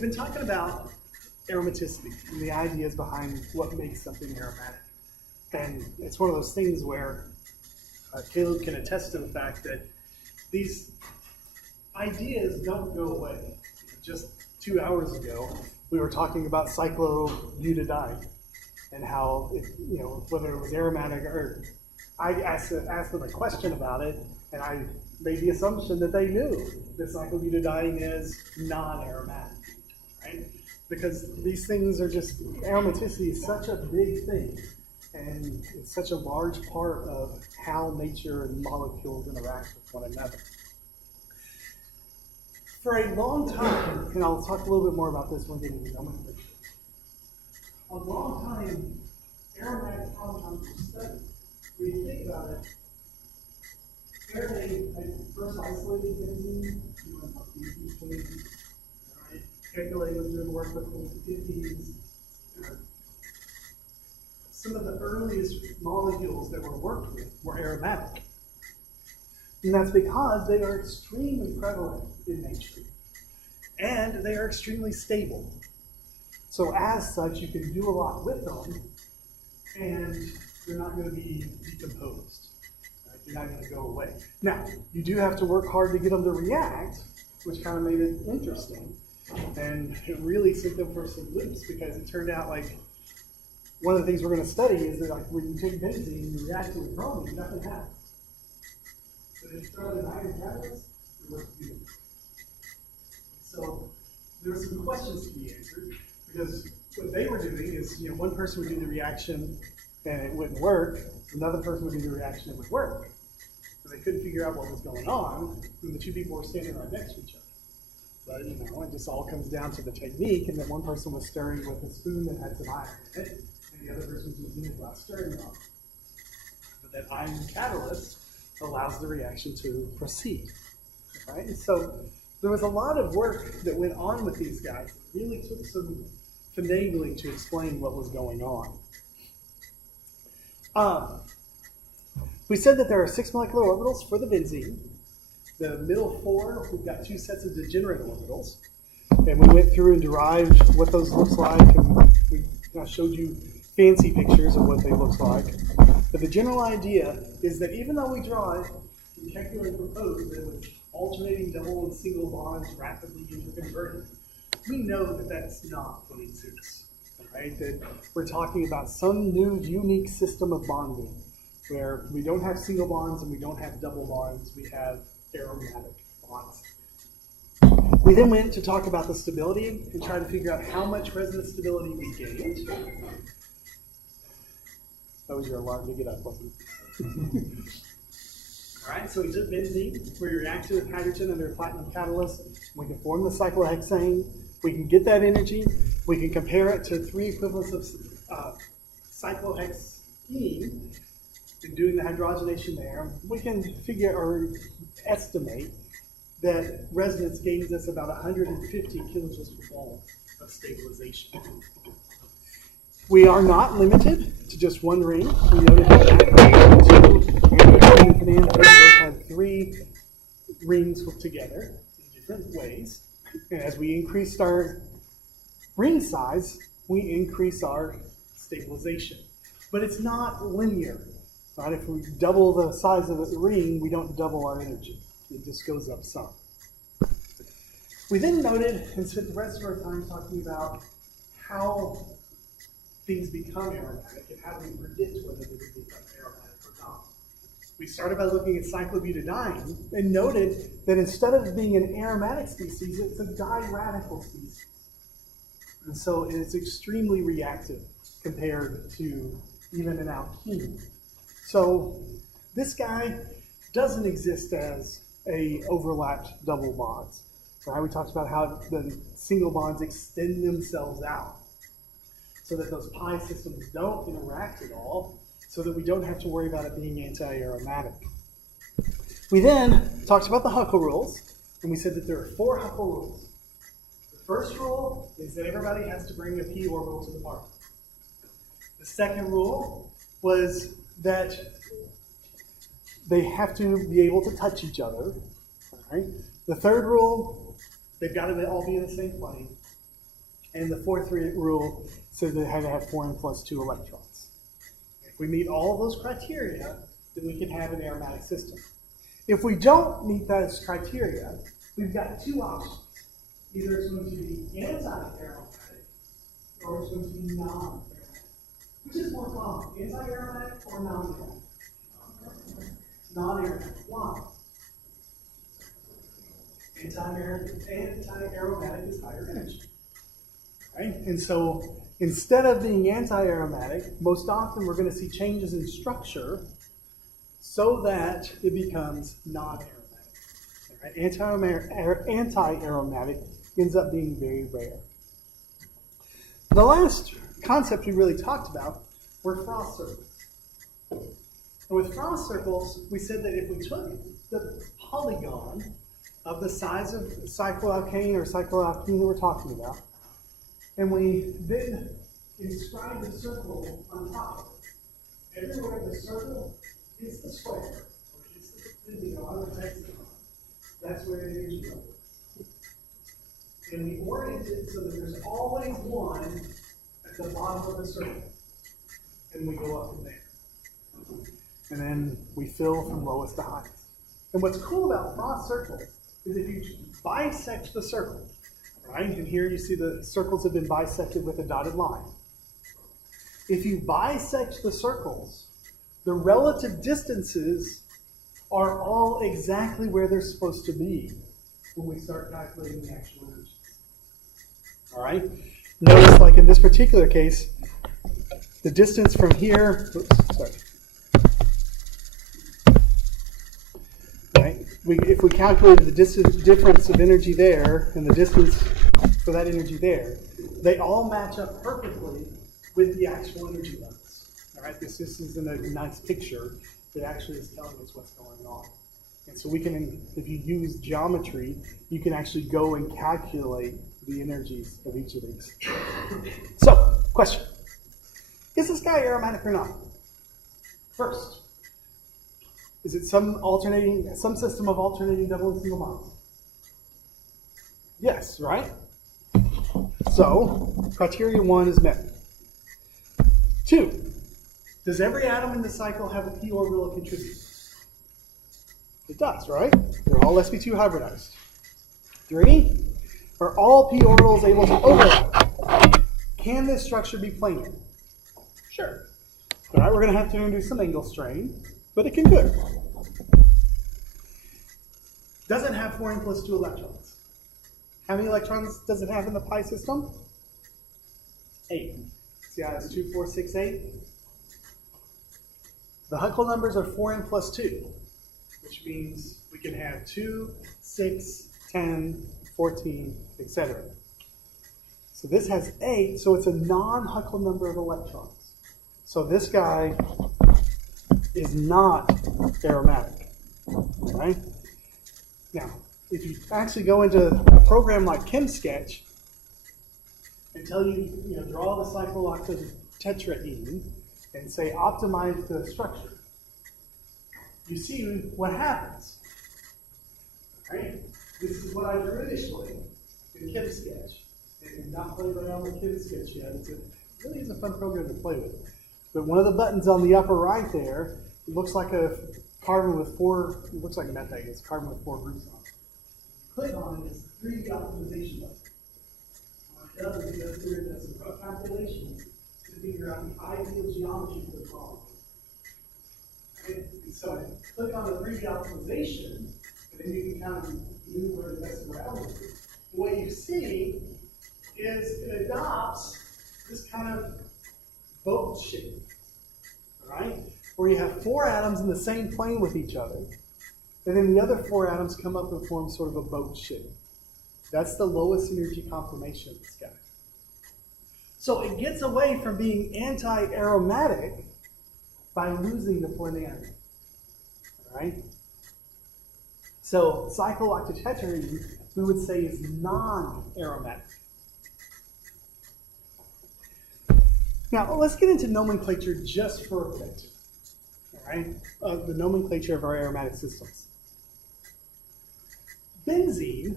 we've been talking about aromaticity and the ideas behind what makes something aromatic. And it's one of those things where Caleb can attest to the fact that these ideas don't go away. Just 2 hours ago, we were talking about cyclobutadiene and how, whether it was aromatic or I asked them a question about it, and I made the assumption that they knew that cyclobutadiene is non-aromatic, right? Because these things are just, aromaticity is such a big thing, and it's such a large part of how nature and molecules interact with one another. For a long time, and I'll talk a little bit more about this when we get into nomenclature. A long time, aromatic compounds were studied. When you think about it, where they first isolated benzene, you went up to the 20s, right? Kekulé was doing work with the 50s. Some of the earliest molecules that were worked with were aromatic. And that's because they are extremely prevalent in nature. And they are extremely stable. So as such, you can do a lot with them, and they're not going to be decomposed. Right? They're not going to go away. Now, you do have to work hard to get them to react, which kind of made it interesting. And it really sent them for some loops, because it turned out like one of the things we're going to study is that like when you take benzene and you react it with bromine, nothing happens. So they throw it in iron catalyst, it works beautifully. So there were some questions to be answered, because what they were doing is, one person would do the reaction and it wouldn't work, another person would do the reaction and it would work. So they couldn't figure out what was going on when the two people were standing right next to each other. But it just all comes down to the technique, and that one person was stirring with a spoon that had some iron in it, and the other person was using a glass stirring rod. But that iron catalyst allows the reaction to proceed. Right? And so there was a lot of work that went on with these guys. It really took some finagling to explain what was going on. We said that there are 6 molecular orbitals for the benzene. The middle 4, we've got 2 sets of degenerate orbitals. And we went through and derived what those looks like, and we showed you fancy pictures of what they look like. But the general idea is that even though we draw it, we Kekulé proposed that it was alternating double and single bonds rapidly interconverting, we know that that's not what exists. Right? That we're talking about some new unique system of bonding where we don't have single bonds and we don't have double bonds, we have aromatic bonds. We then went to talk about the stability and try to figure out how much resonance stability we gained. That was your alarm to get up, wasn't it? All right, so we took benzene, we reacted with hydrogen under a platinum catalyst, we can form the cyclohexane, we can get that energy, we can compare it to 3 equivalents of cyclohexene, and doing the hydrogenation there, we can figure or estimate that resonance gains us about 150 kilojoules per mole of stabilization. We are not limited to just one ring. We noted that and both had 3 rings put together in different ways. And as we increased our ring size, we increase our stabilization. But it's not linear. Right? If we double the size of the ring, we don't double our energy. It just goes up some. We then noted and spent the rest of our time talking about how things become aromatic and how we predict whether they will become aromatic or not. We started by looking at cyclobutadiene and noted that instead of being an aromatic species, it's a diradical species. And so it's extremely reactive compared to even an alkene. So this guy doesn't exist as a overlapped double bonds. Right? We talked about how the single bonds extend themselves out so that those pi systems don't interact at all, so that we don't have to worry about it being anti-aromatic. We then talked about the Huckel rules, and we said that there are 4 Huckel rules. The first rule is that everybody has to bring a p orbital to the particle. The second rule was that they have to be able to touch each other. Right? The third rule, they've got to all be in the same plane. And the fourth rule says that it had to have 4n plus 2 electrons. If we meet all of those criteria, then we can have an aromatic system. If we don't meet those criteria, we've got two options. Either it's going to be anti-aromatic or it's going to be non-aromatic. Which is more common, anti-aromatic or non-aromatic? Non-aromatic. Why? Anti-aromatic is higher energy. Right? And so instead of being anti-aromatic, most often we're going to see changes in structure so that it becomes non-aromatic. Right? Anti-aromatic ends up being very rare. The last concept we really talked about were frost circles. And with frost circles, we said that if we took the polygon of the size of cycloalkane or cycloalkene that we're talking about, and we then inscribe the circle on top of it. Everywhere the circle hits the square, or hits the pentagon or hexagon, that's where it is going. And we orient it so that there's always one at the bottom of the circle. And we go up from there. And then we fill from lowest to highest. And what's cool about frost circles is if you bisect the circle, right? And here you see the circles have been bisected with a dotted line. If you bisect the circles, the relative distances are all exactly where they're supposed to be when we start calculating the actual energy. All right? Notice, like in this particular case, the distance from here, right? If we calculated the difference of energy there and the distance for that energy there, they all match up perfectly with the actual energy levels. All right? This isn't a nice picture. It actually is telling us what's going on. And so we can, if you use geometry, you can actually go and calculate the energies of each of these. So, question. Is this guy aromatic or not? First, is it some system of alternating double and single bonds? Yes, right? So, criteria 1 is met. 2, does every atom in the cycle have a p orbital contribute? It does, right? They're all sp2 hybridized. 3, are all p orbitals able to overlap? Can this structure be planar? Sure. All right, we're going to have to do some angle strain, but it can do it. Does it have 4n plus 2 electrons? How many electrons does it have in the pi system? 8. See how it's 2, 4, 6, 8? The Huckel numbers are 4n plus 2, which means we can have 2, 6, 10, 14, etc. So this has 8, so it's a non-Huckel number of electrons. So this guy is not aromatic. Right? Now, if you actually go into a program like ChemSketch and tell you, draw the cyclooctatetraene and say optimize the structure, you see what happens. Right? This is what I drew initially in ChemSketch. And if you've not played around with ChemSketch yet, it really is a fun program to play with. But one of the buttons on the upper right there, it looks like a carbon with 4, it looks like methane, it's carbon with 4 groups on it. Click on it, it's a 3D optimization button. What it does is it goes through and does some rough calculations to figure out the ideal geometry for the problem. Okay? And so click on the 3D optimization, and then you can kind of maneuver and mess around with it. What you see is it adopts this kind of boat shape, right? Where you have 4 atoms in the same plane with each other, and then the other 4 atoms come up and form sort of a boat shape. That's the lowest energy conformation of this guy. So it gets away from being anti-aromatic by losing the polarity. All right? So cyclooctatetraene, we would say, is non-aromatic. Now, let's get into nomenclature just for a bit. All right? The nomenclature of our aromatic systems. Benzene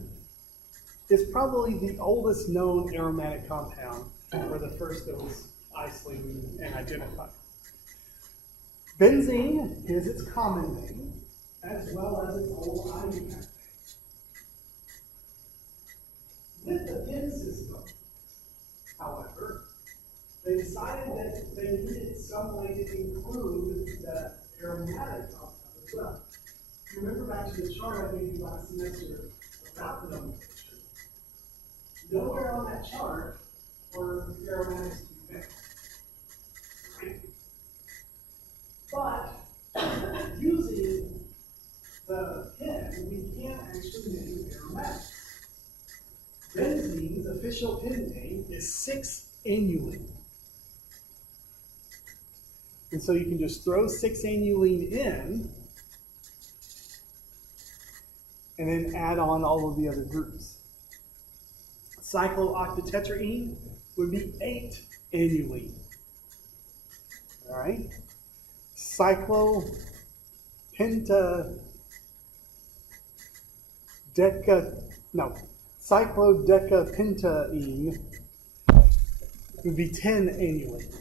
is probably the oldest known aromatic compound, or the first that was isolated and identified. Benzene is its common name, as well as its old iodine name. With the PIN system, however, they decided that they needed some way to include the aromatic compound as well. If you remember back to the chart I gave you last semester about the nomenclature, nowhere on that chart were aromatics to be found. Right? But using the PIN, we can actually name aromatics. Benzene's official PIN name is 6-annuline. And so you can just throw 6-annuline in and then add on all of the other groups. Cyclooctatetraene would be 8-annuline. All right? Cyclodecapentaene would be 10-annuline.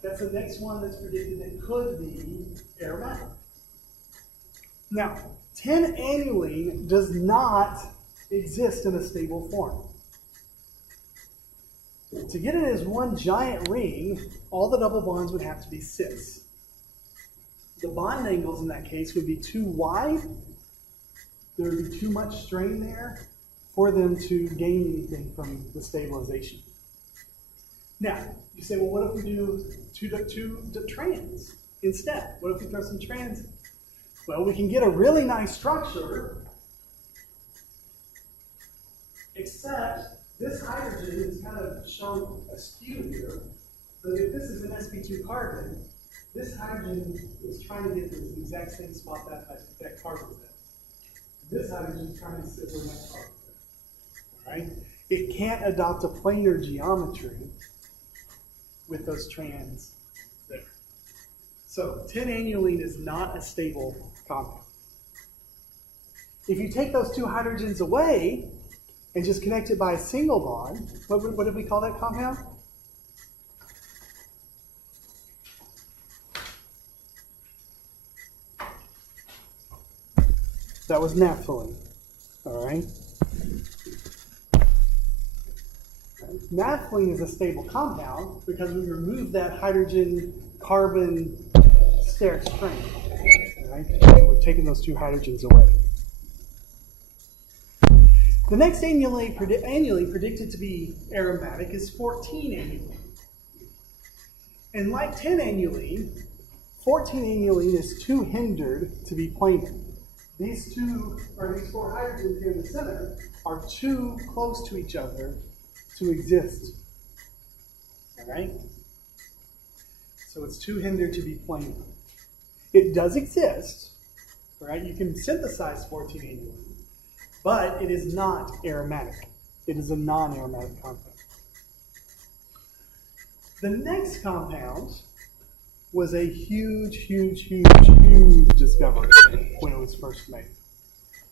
That's the next one that's predicted that could be aromatic. Now, 10-annuline does not exist in a stable form. To get it as one giant ring, all the double bonds would have to be 6. The bond angles in that case would be too wide. There would be too much strain there for them to gain anything from the stabilization. Now, you say, well, what if we do two trans instead? What if we throw some trans in? Well, we can get a really nice structure, except this hydrogen is kind of shown askew here. But if this is an sp2 carbon, this hydrogen is trying to get to the exact same spot that carbon's at. This hydrogen is trying to sit where that carbon's at. All right? It can't adopt a planar geometry with those trans there. So 10-annuline is not a stable compound. If you take those two hydrogens away and just connect it by a single bond, what did we call that compound? That was naphthalene. All right? Naphthalene is a stable compound because we removed that hydrogen-carbon steric strain. Right? And we've taken those two hydrogens away. The next annuline predicted to be aromatic is 14-annuline. And like 10-annuline, 14-annuline is too hindered to be planar. These four hydrogens here in the center are too close to each other to exist. All right? So it's too hindered to be planar. It does exist, right? You can synthesize 14-annuline, but it is not aromatic. It is a non-aromatic compound. The next compound was a huge discovery when it was first made.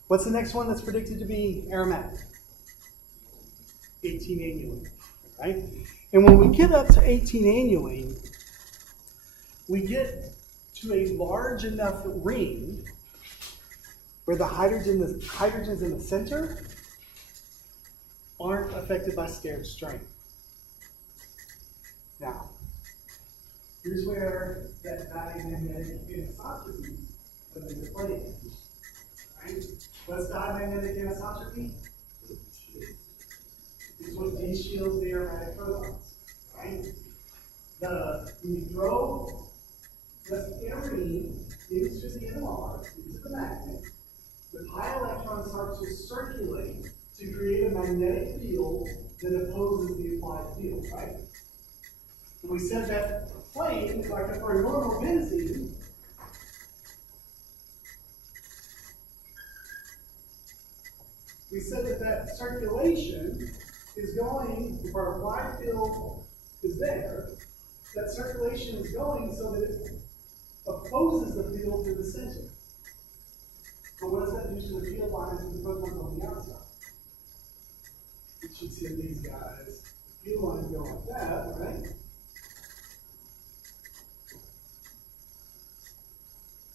What's the next one that's predicted to be aromatic? 18-annuline, right? And when we get up to 18-annuline, we get to a large enough ring where the hydrogens in the center aren't affected by steric strain. Now, here's where that diamagnetic anisotropy comes into play. Right? What's diamagnetic anisotropy? It's what de-shields the aromatic protons. Right? When you throw the arene into the NMR, into the magnet, the pi electron starts to circulate to create a magnetic field that opposes the applied field, right? And we said that plane, like for a normal benzene, we said that circulation is going, if our applied field is there, that circulation is going so that it opposes the field to the center. But what does that do to the field lines and the protons on the outside? You should see these guys. The field lines go like that, right?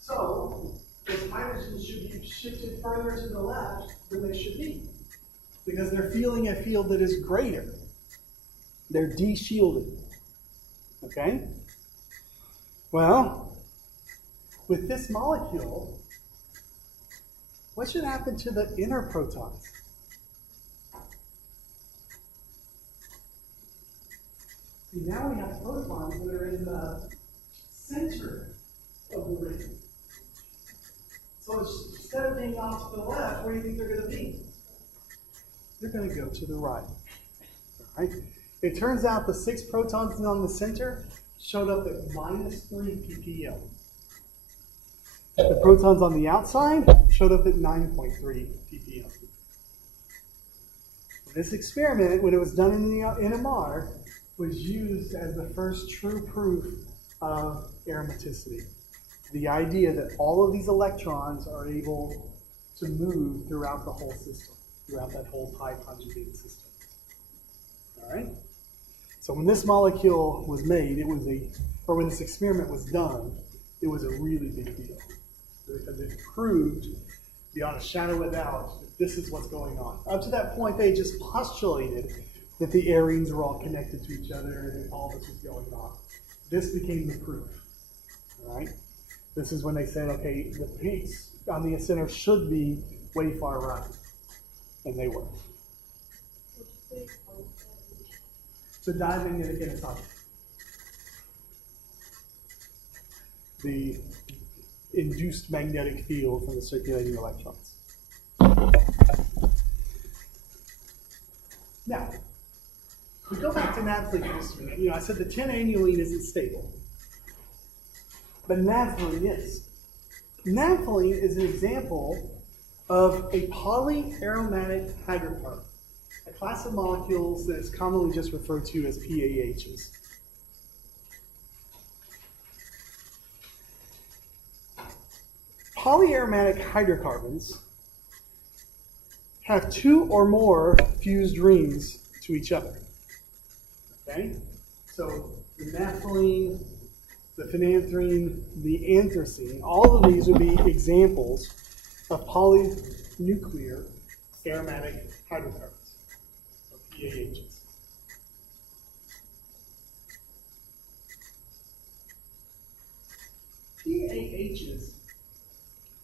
So, those hydrogens should be shifted further to the left than they should be, because they're feeling a field that is greater. They're de-shielded. Okay? Well, with this molecule, what should happen to the inner protons? See, now we have protons that are in the center of the ring. So instead of being off to the left, where do you think they're going to be? They're going to go to the right. All right? It turns out the 6 protons on the center showed up at -3 ppm. The protons on the outside showed up at 9.3 ppm. This experiment, when it was done in the NMR, was used as the first true proof of aromaticity. The idea that all of these electrons are able to move throughout the whole system, throughout that whole pi conjugated system. All right? So when this molecule was made, or when this experiment was done, it was a really big deal. Because it proved, beyond a shadow of doubt, that this is what's going on. Up to that point, they just postulated that the arenes were all connected to each other and that all this was going on. This became the proof. All right? This is when they said, okay, the peaks on the center should be way far right. And they were. The diamagnetic anisotropy. The induced magnetic field from the circulating electrons. Now, we go back to naphthalene for just a minute. I said the 10-annuline isn't stable. But naphthalene is. Naphthalene is an example of a polyaromatic hydrocarbon, a class of molecules that is commonly just referred to as PAHs. Polyaromatic hydrocarbons have 2 or more fused rings to each other. Okay? So the naphthalene, the phenanthrene, the anthracene, all of these would be examples of polynuclear aromatic hydrocarbons, or PAHs. PAHs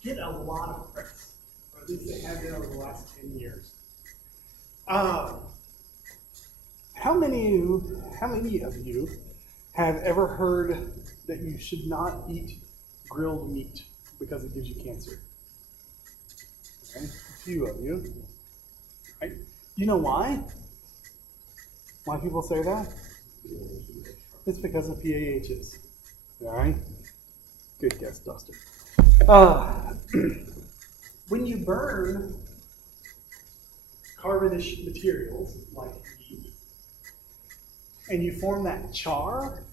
get a lot of press, or at least they have been over the last 10 years. How many of you have ever heard that you should not eat grilled meat because it gives you cancer? Okay, a few of you. Right? You know why? Why people say that? It's because of PAHs. All right? Good guess, Dustin. When you burn carbonish materials like meat, and you form that char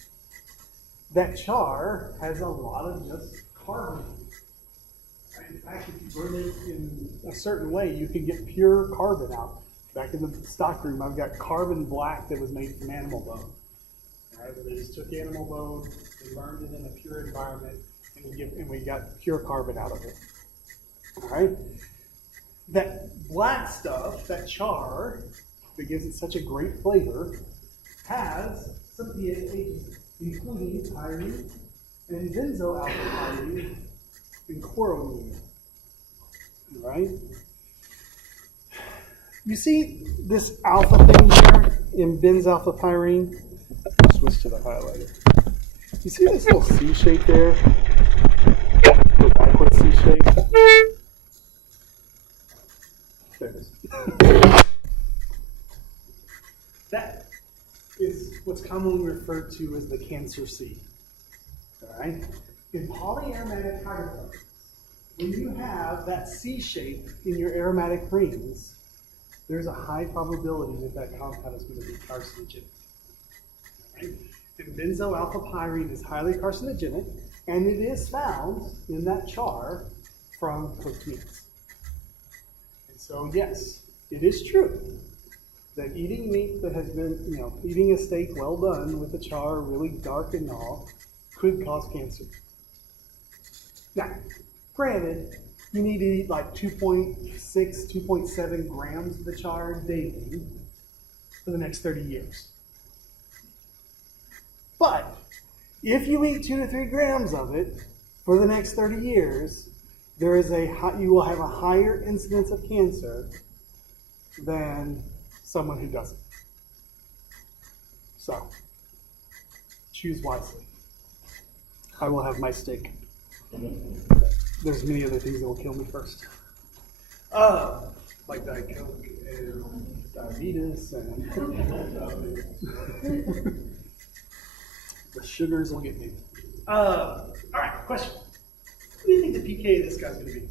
has a lot of just carbon. In fact, if you burn it in a certain way, you can get pure carbon out. Back in the stockroom, I've got carbon black that was made from animal bone. All right, where they just took animal bone and burned it in a pure environment, and we got pure carbon out of it. All right? That black stuff, that char, that gives it such a great flavor, has some PAHs, including pyrene and benzoalpha-pyrene and chloramine. All right? You see this alpha thing here in benzoalpha-pyrene? Switch to the highlighter. You see this little C shape there? The backward C shape? There it is. That is what's commonly referred to as the cancer C. Alright? In polyaromatic hydrocarbons, when you have that C shape in your aromatic rings, there's a high probability that that compound is going to be carcinogenic. Right? And benzoalpha-pyrene is highly carcinogenic, and it is found in that char from cooked meats. And so, yes, it is true that eating meat that has been, eating a steak well done with the char really dark and all could cause cancer. Now, granted, you need to eat like 2.6, 2.7 grams of the char daily for the next 30 years. But if you eat 2 to 3 grams of it for the next 30 years, you will have a higher incidence of cancer than someone who doesn't. So, choose wisely. I will have my steak. There's many other things that will kill me first. Like Diet Coke and diabetes and the sugars will get me. All right, question. What do you think the PK of this guy's going to be?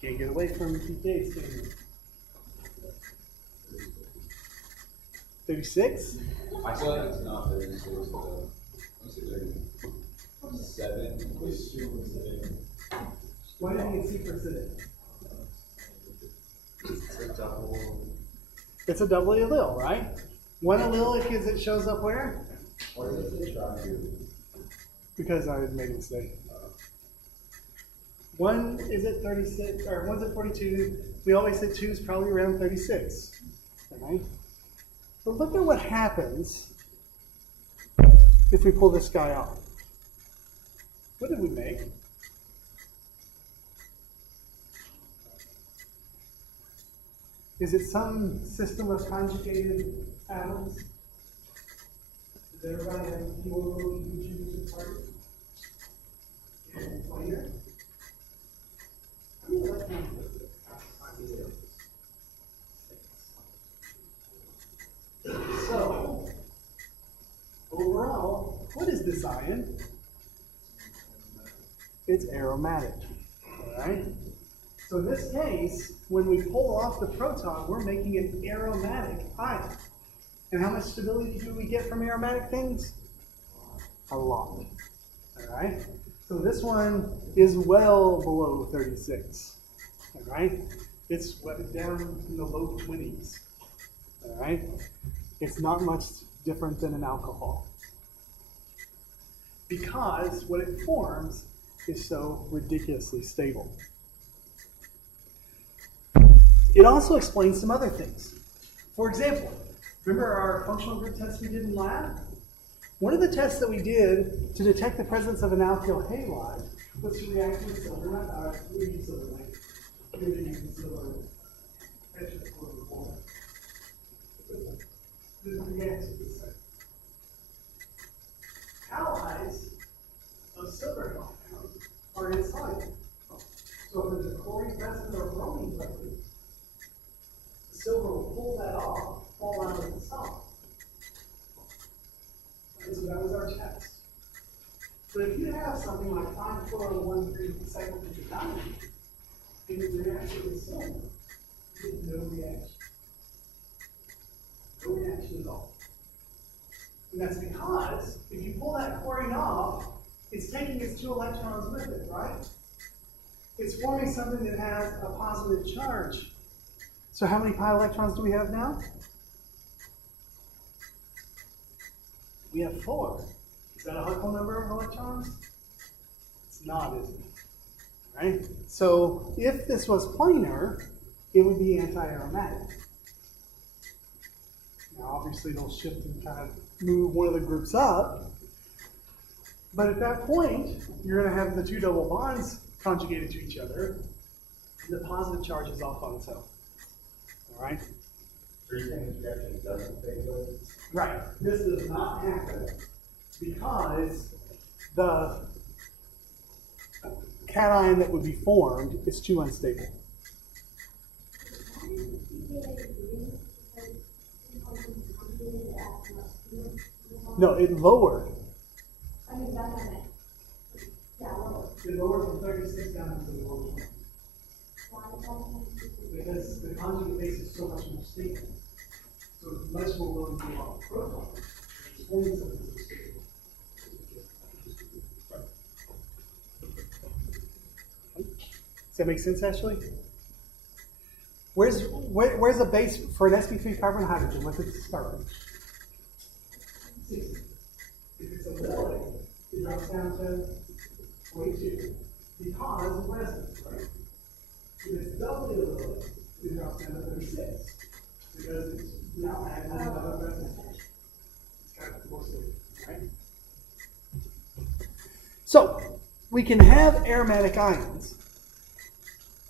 Can't get away from the PK standard. 36? I feel like it's not 36, but let's say 37. Why do you think it's super acidic? It's a double allele, right? One allele because it shows up where? What does it say try to do? Because I made a mistake. One is at 36, or one's at 42. We always say 2 is probably around 36. Okay? But look at what happens if we pull this guy off. What did we make? Is it some system of conjugated atoms? Does everybody have hemoglobin contributed to party? And planar? So, overall, what is this ion? It's aromatic. Alright? So in this case, when we pull off the proton, we're making an aromatic ion. And how much stability do we get from aromatic things? A lot. Alright? So this one is well below 36. Alright? It's down in the low 20s. Alright? It's not much different than an alcohol. Because what it forms is so ridiculously stable. It also explains some other things. For example, remember our functional group test we did in lab? One of the tests that we did to detect the presence of an alkyl halide was to react with silver nitrate. We use silver nitrate. We were using silver tetrachloride. This reacts with the same. Halides of silver compounds are insoluble. So if there's a chlorine present or a bromine present, the silver will pull that off, fall out of the salt. And so that was our test. But if you have something like 5-fluoro-1,3 cyclopentadiene, and it reacts with silver, you get no reaction. No reaction at all. And that's because if you pull that chlorine off, it's taking its 2 electrons with it, right? It's forming something that has a positive charge. So how many pi electrons do we have now? We have 4. Is that a Huckel number of electrons? It's not, is it? Right? So if this was planar, it would be anti-aromatic. Now obviously it'll shift and kind of move one of the groups up. But at that point, you're going to have the 2 double bonds conjugated to each other, and the positive charge is off on its own. All right? So you're saying this reaction doesn't take place? Right. This does not happen because the cation that would be formed is too unstable. No, it lowered. It lowered from 36 down to the low 20. Because the conjugate base is so much more stable. So it's much more willing to give off protons. It's forming something that's stable. that make sense, Ashley? Where's the base for an sp3 carbon hydrogen? What's its start rate? 60. If it's a lily, it drops down to 22 because of resonance, right? If it's doubly a lily, it drops down to 36 because it's now adding another resonance. It's kind of more stable, right? So we can have aromatic ions.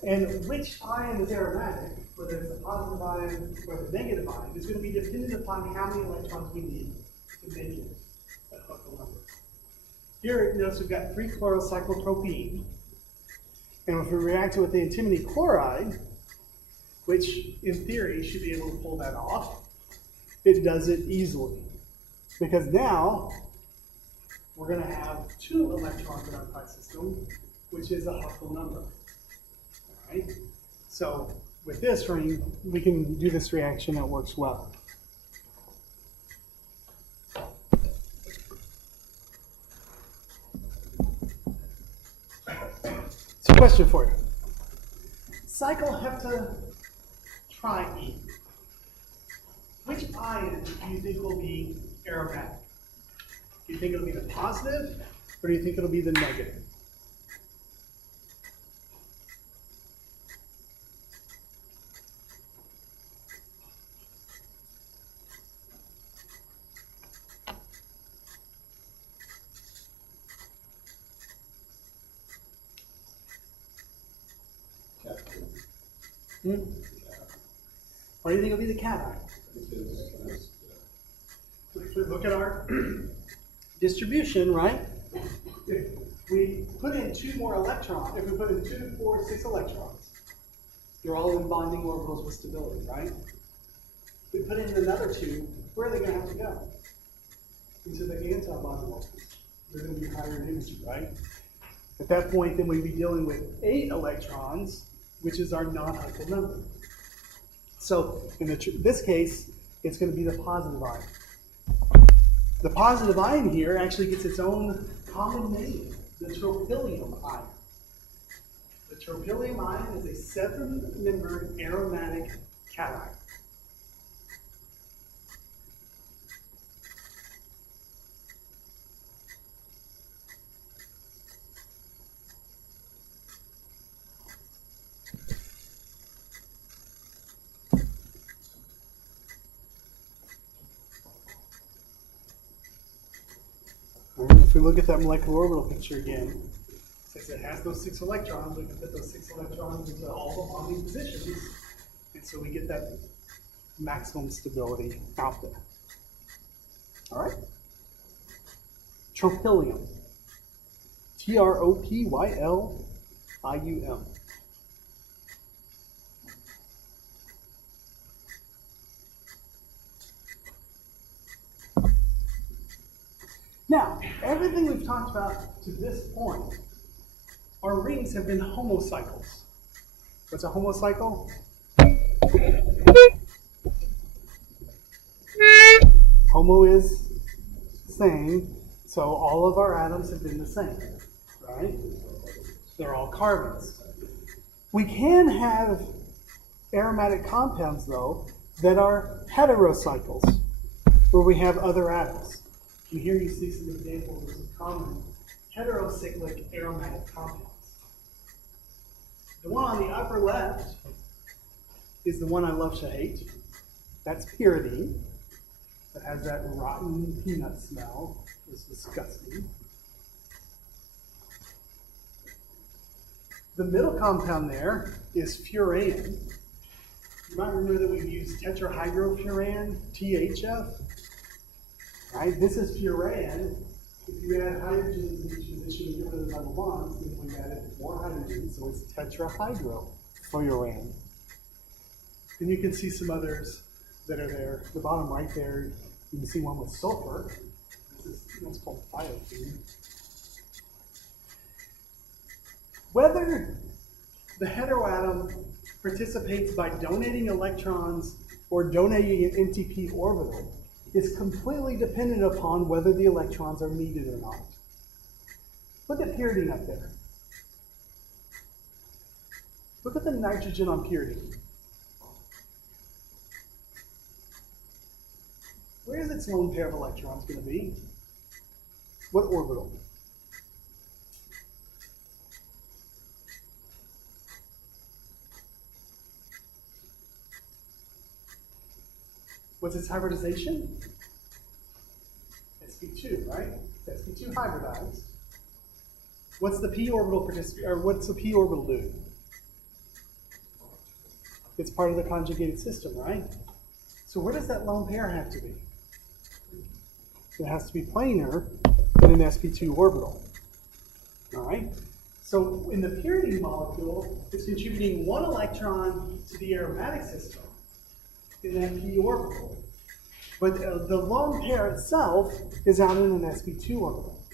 And which ion is aromatic, whether it's a positive ion or the negative ion, is going to be dependent upon how many electrons we need to make it a Huckel number. Here, notice we've got 3-chlorocyclopropene. And if we react it with the antimony chloride, which in theory should be able to pull that off, it does it easily. Because now we're going to have 2 electrons in our pi system, which is a Huckel number. Right? So with this ring, we can do this reaction that works well. So question for you. Cycloheptatriene. Which ion do you think will be aromatic? Do you think it'll be the positive, or do you think it'll be the negative? Or do you think it'll be the cation? If we look at our distribution, right? If we put in 2 more electrons, if we put in 2, 4, 6 electrons, they're all in bonding orbitals with stability, right? If we put in another 2, where are they going to have to go? Into the anti-bonding orbitals. They're going to be higher in energy, right? At that point, then we'd be dealing with 8 electrons, which is our non-Huckel number. So in this case, it's going to be the positive ion. The positive ion here actually gets its own common name, the tropylium ion. The tropylium ion is a 7-membered aromatic cation. If we look at that molecular orbital picture again, since it has those 6 electrons, we can put those 6 electrons into all the bonding positions, and so we get that maximum stability out there. All right? Tropylium. Tropylium. Now, everything we've talked about to this point, our rings have been homocycles. What's a homocycle? Homo is same, so all of our atoms have been the same, right? They're all carbons. We can have aromatic compounds, though, that are heterocycles, where we have other atoms. And here you see some examples of some common heterocyclic aromatic compounds. The one on the upper left is the one I love to hate. That's pyridine. That has that rotten peanut smell. It's disgusting. The middle compound there is furan. You might remember that we've used tetrahydrofuran, THF. Right? This is furan. If you add hydrogens in each position and get rid of the double bonds, then we've added more hydrogens, so it's tetrahydrofuran. And you can see some others that are there. The bottom right there, you can see one with sulfur. That's called thiophene. Whether the heteroatom participates by donating electrons or donating an NTP orbital is completely dependent upon whether the electrons are needed or not. Look at pyridine up there. Look at the nitrogen on pyridine. Where is its lone pair of electrons going to be? What orbital? What's its hybridization? sp2, right? sp2 hybridized. What's the p orbital what's the p orbital do? It's part of the conjugated system, right? So where does that lone pair have to be? It has to be planar in an sp2 orbital. All right? So in the pyridine molecule, it's contributing one electron to the aromatic system in that p orbital. But the lone pair itself is out in an sp2 orbital.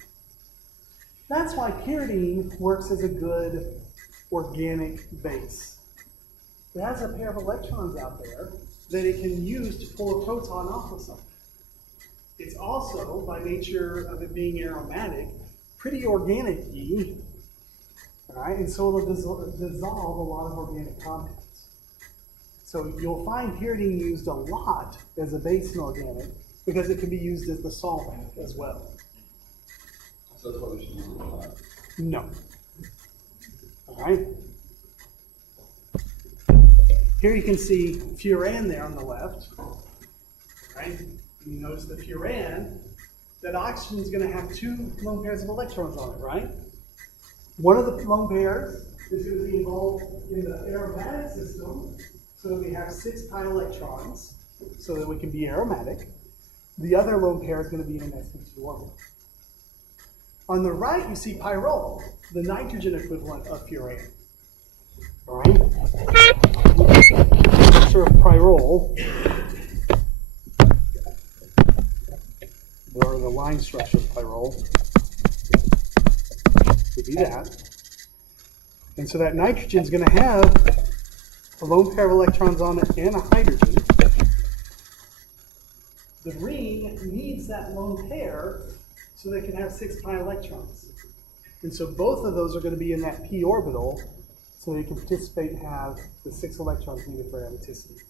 That's why pyridine works as a good organic base. It has a pair of electrons out there that it can use to pull a proton off of something. It's also, by nature of it being aromatic, pretty organic-y, right? And so it'll dissolve a lot of organic compounds. So you'll find pyridine used a lot as a base in organic because it can be used as the solvent as well. So that's why we should use it a lot. No. All right. Here you can see furan there on the left. Right? You notice the furan, that oxygen is going to have two lone pairs of electrons on it, right? One of the lone pairs is going to be involved in the aromatic system, so that we have 6 pi electrons, so that we can be aromatic. The other lone pair is going to be in an sp2 orbital. On the right, you see pyrrole, the nitrogen equivalent of furan. All right? Picture of pyrrole, or the line structure of pyrrole, would be that. And so that nitrogen is going to have a lone pair of electrons on it and a hydrogen. The ring needs that lone pair so they can have 6 pi electrons. And so both of those are going to be in that p orbital so they can participate and have the 6 electrons needed for aromaticity.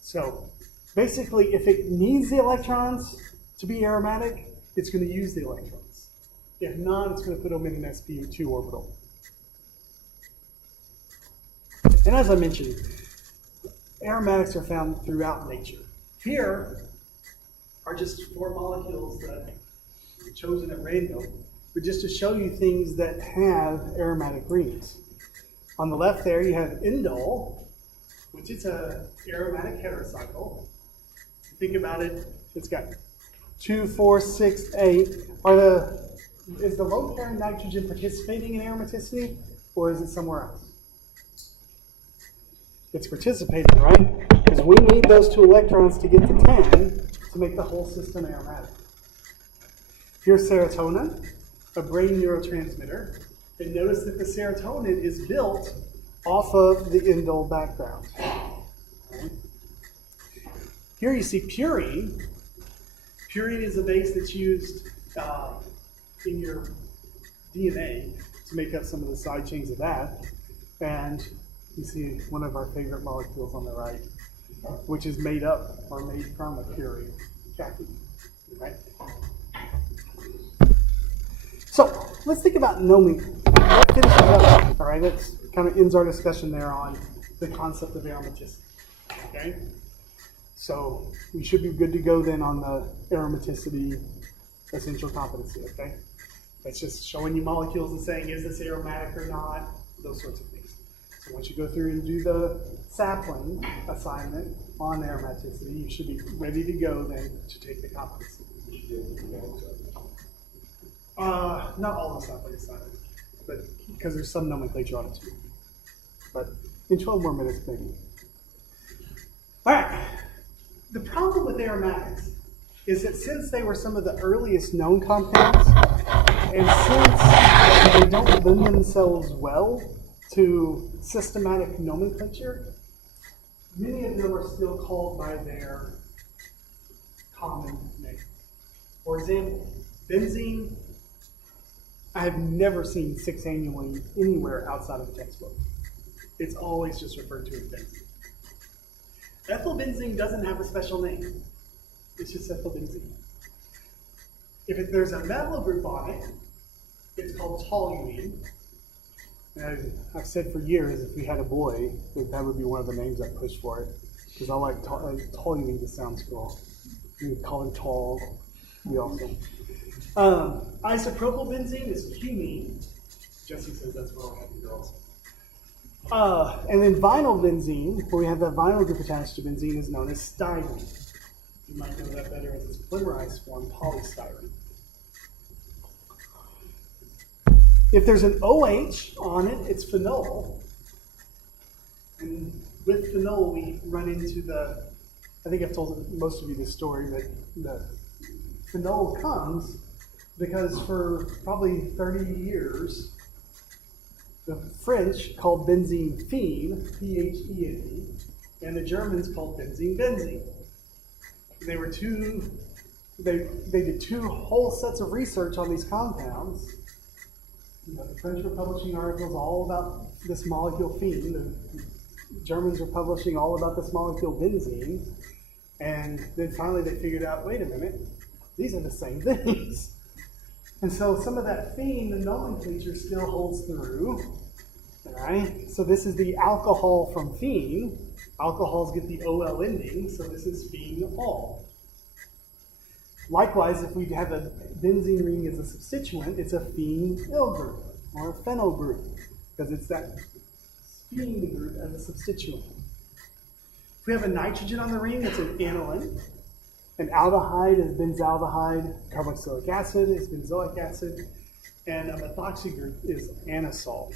So basically, if it needs the electrons to be aromatic, it's going to use the electrons. If not, it's going to put them in an sp2 orbital. And as I mentioned, aromatics are found throughout nature. Here are just 4 molecules that are chosen at random, but just to show you things that have aromatic rings. On the left there, you have indole, which is an aromatic heterocycle. Think about it, it's got 2, 4, 6, 8. Is the lone pair nitrogen participating in aromaticity, or is it somewhere else? It's participating, right? Because we need those 2 electrons to get to 10 to make the whole system aromatic. Here's serotonin, a brain neurotransmitter. And notice that the serotonin is built off of the indole background. Okay. Here you see purine. Purine is a base that's used in your DNA to make up some of the side chains of that. And you see one of our favorite molecules on the right, which is made up or made from a purine, caffeine. Right? So let's think about nomenclature. That finishes up. All right, that kind of ends our discussion there on the concept of aromaticity. Okay, so we should be good to go then on the aromaticity essential competency. Okay, that's just showing you molecules and saying is this aromatic or not, those sorts of things. So once you go through and do the sapling assignment on aromaticity, you should be ready to go then to take the competency. Not all the sapling assignment, but because there's some nomenclature on it too. But in 12 more minutes, maybe. All right. The problem with aromatics is that since they were some of the earliest known compounds, and since they don't lend themselves well to systematic nomenclature, many of them are still called by their common name. For example, benzene, I have never seen 6 annually anywhere outside of the textbook. it's always just referred to as benzene. Ethylbenzene doesn't have a special name. It's just ethylbenzene. If there's a methyl group on it, it's called toluene. And I've said for years, if we had a boy, that would be one of the names I'd push for it. Because I like toluene, just sounds cool. You could call him tall. Be awesome. Isopropylbenzene is cumene. Jesse says that's where we're having girls. And then vinyl benzene, where we have that vinyl group attached to benzene, is known as styrene. You might know that better as its polymerized form, polystyrene. If there's an OH on it, it's phenol. And with phenol, we run into I think I've told most of you this story, but the phenol comes because for probably 30 years, the French called benzene phene, P-H-E-N-E, and the Germans called benzene. They did two whole sets of research on these compounds. The French were publishing articles all about this molecule phene. The Germans were publishing all about this molecule benzene. And then finally they figured out, wait a minute, these are the same things. And so some of that phene, the nomenclature still holds through. Right? So this is the alcohol from phene. Alcohols get the OL ending, so this is phenol. Likewise, if we have a benzene ring as a substituent, it's a phenyl group or a phenyl group because it's that phene group as a substituent. If we have a nitrogen on the ring, it's an aniline. An aldehyde is benzaldehyde. Carboxylic acid is benzoic acid. And a methoxy group is anisole.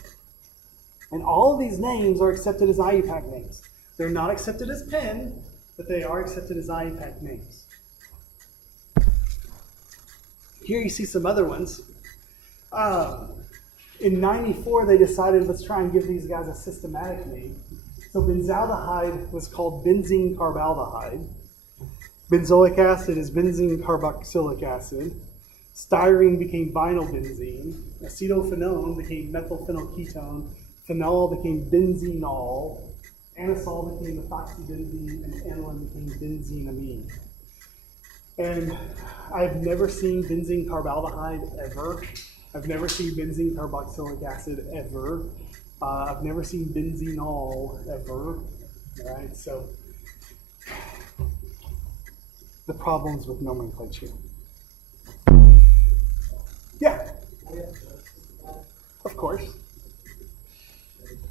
And all of these names are accepted as IUPAC names. They're not accepted as PEN, but they are accepted as IUPAC names. Here you see some other ones. In '94, they decided, let's try and give these guys a systematic name. So benzaldehyde was called benzene carbaldehyde. Benzoic acid is benzene carboxylic acid. Styrene became vinyl benzene. Acetophenone became methylphenylketone. Phenol became benzenol. Anisole became methoxybenzene. And aniline became benzenamine. And I've never seen benzene carbaldehyde ever. I've never seen benzene carboxylic acid ever. I've never seen benzenol ever. All right, so the problems with nomenclature. Yeah. Of course.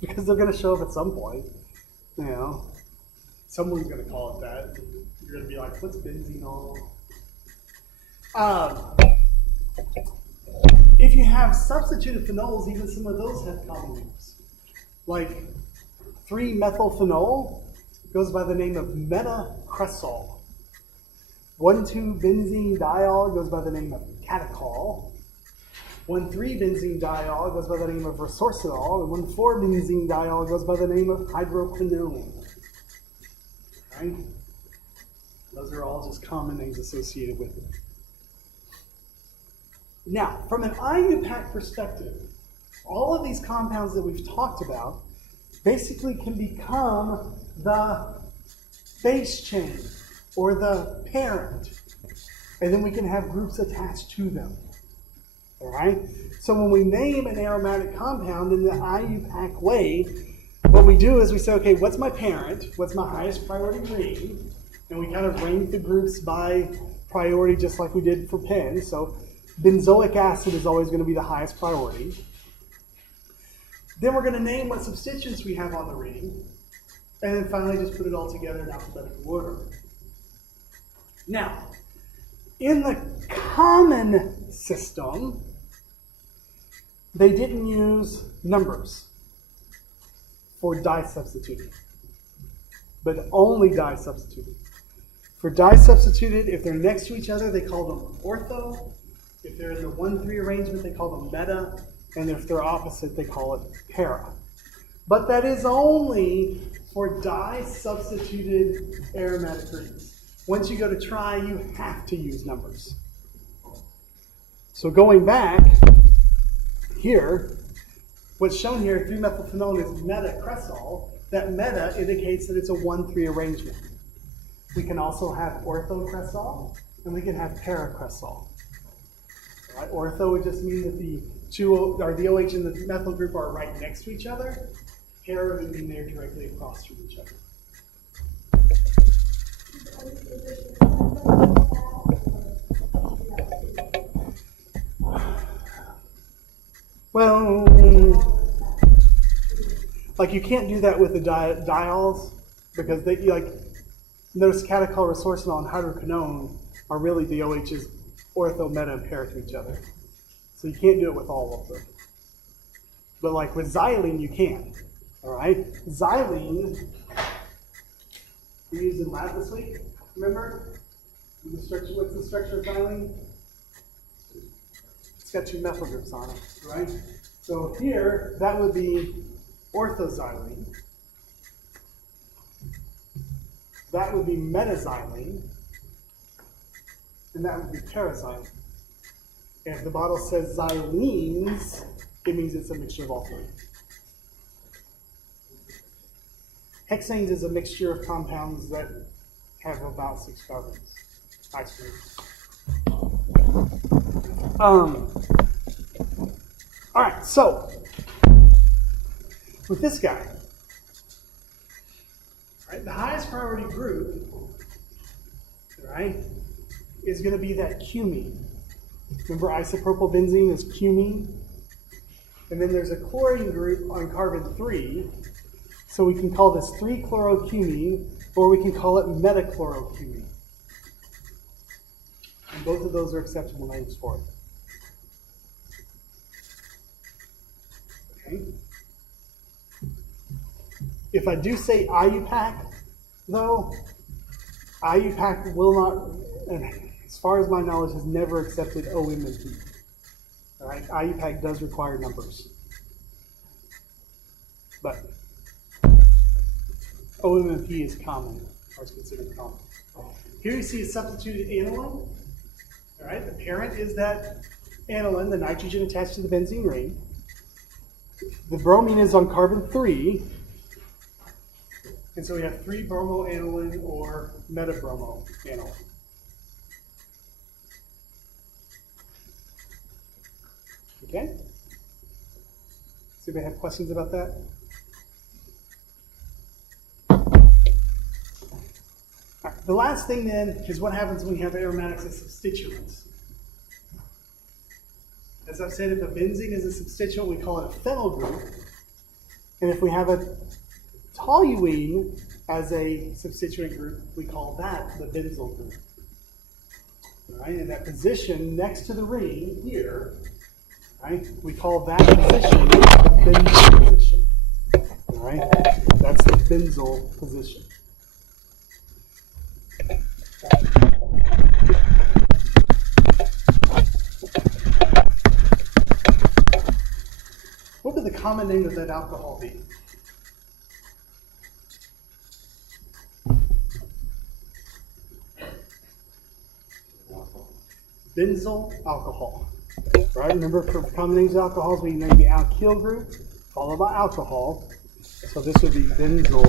Because they're going to show up at some point. You know, someone's going to call it that. You're going to be like, what's benzenol? If you have substituted phenols, even some of those have common names. Like 3-methylphenol goes by the name of metacresol. 1,2-benzene diol goes by the name of catechol. 1,3-benzene diol goes by the name of resorcinol, and 1,4-benzene diol goes by the name of hydroquinone. Right? Those are all just common names associated with it. Now, from an IUPAC perspective, all of these compounds that we've talked about basically can become the base chain or the parent, and then we can have groups attached to them. All right? So when we name an aromatic compound in the IUPAC way, what we do is we say, okay, what's my parent? What's my highest priority ring? And we kind of rank the groups by priority just like we did for PEN. So benzoic acid is always going to be the highest priority. Then we're going to name what substituents we have on the ring. And then finally just put it all together in alphabetical order. Now, in the common system, they didn't use numbers for di-substituting, but only di-substituted. For di-substituted, if they're next to each other, they call them ortho. If they're in the 1-3 arrangement, they call them meta. And if they're opposite, they call it para. But that is only for di-substituted aromatic rings. Once you go to tri, you have to use numbers. So going back here, What's shown here, 3-methylphenone is meta-cresol. That meta indicates that it's a 1,3 arrangement. We can also have orthocresol, and we can have paracresol. Right? Ortho would just mean that the OH and the methyl group are right next to each other. Para would mean they're directly across from each other. Well, like you can't do that with the diols because they notice catechol, resorcinol, and hydroquinone are really the OHs ortho, meta, and para to each other. So you can't do it with all of them. But like with xylene, you can. All right, xylene we used in lab this week. Remember the structure? What's the structure of xylene? It's got 2 methyl groups on it, right? So here that would be orthoxylene. That would be metaxylene, and that would be paraxylene. And if the bottle says xylenes, it means it's a mixture of all 3. Hexanes is a mixture of compounds that have about 6 carbons. All right, so with this guy, right, the highest priority group, right, is going to be that cumene. Remember, isopropylbenzene is cumene, and then there's a chlorine group on carbon 3. So we can call this 3-chlorocumene, or we can call it metachlorocumene. And both of those are acceptable names for it. Okay. If I do say IUPAC, though, IUPAC will not, as far as my knowledge, has never accepted OM&P. All right, IUPAC does require numbers. But OM&P is common, or is considered common. Here you see a substituted aniline. All right, the parent is that aniline, the nitrogen attached to the benzene ring. The bromine is on carbon 3. And so we have 3-bromoaniline or metabromoaniline. Okay? Does anybody have questions about that? All right, the last thing then is what happens when we have aromatics as substituents. As I've said, if a benzene is a substituent, we call it a phenyl group. And if we have a toluene as a substituent group, we call that the benzyl group. All right, and that position next to the ring here, right, we call that position the benzyl position. All right, that's the benzyl position. What would the common name of that alcohol be? Benzyl alcohol. Right? Remember, for common names of alcohols, we name the alkyl group followed by alcohol. So this would be benzyl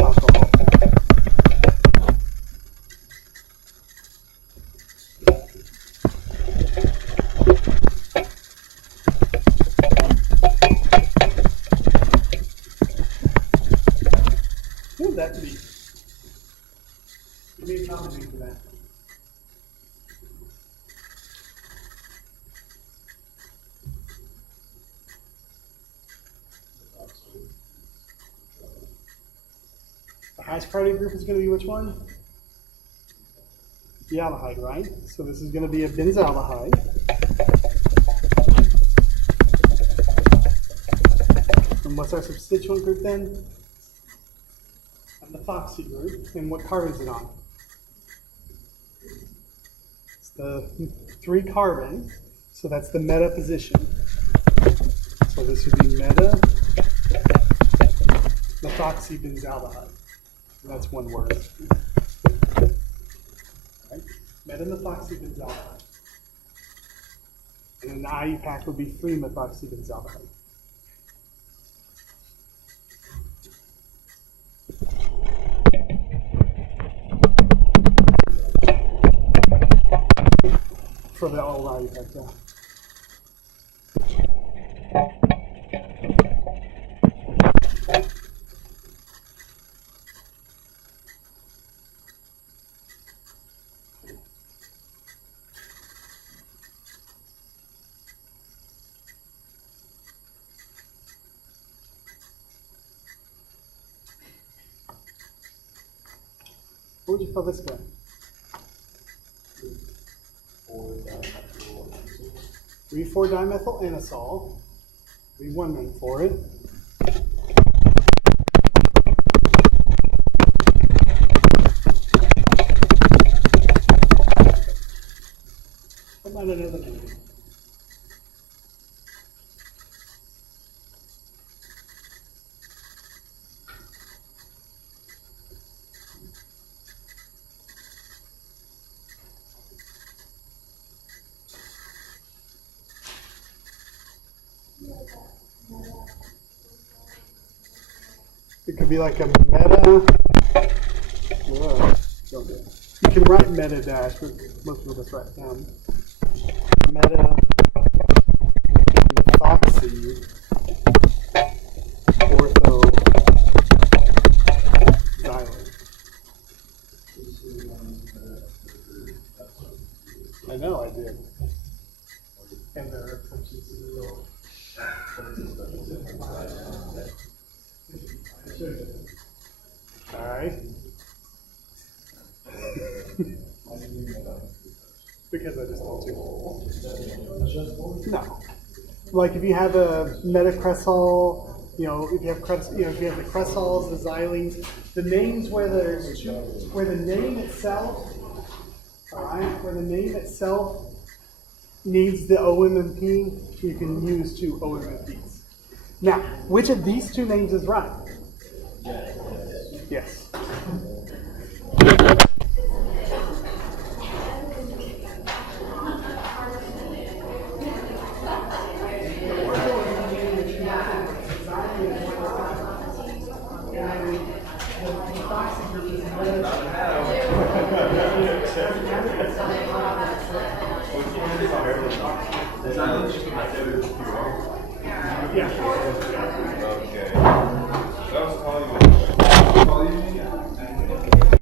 alcohol. What would that be? Give me a common name for that. The highest priority group is going to be which one? The aldehyde, right? So this is going to be a benzaldehyde. And what's our substituent group then? A methoxy group. And what carbon is it on? It's the 3 carbon. So that's the meta position. So this would be meta methoxy benzaldehyde. That's one word. Right? Metamethoxybenzaldehyde. And then the IUPAC would be 3-methoxybenzaldehyde. For the old IUPAC, yeah. What would you call this guy? 3,4-dimethyl-anisole. Be one name for it. What about another name? It could be like a meta. Whoa, don't do it. You can write meta dash, but most people just write down. Meta methoxy ortho xylate. I know I did. And there are exceptions to the rule. All right. Because I just told you. No. Like if you have a metacresol, if you have if you have the cresols, the xylenes, the names where the name itself, all right, where the name itself needs the OMMP, you can use two OMMPs. Now, which of these two names is right? Yes.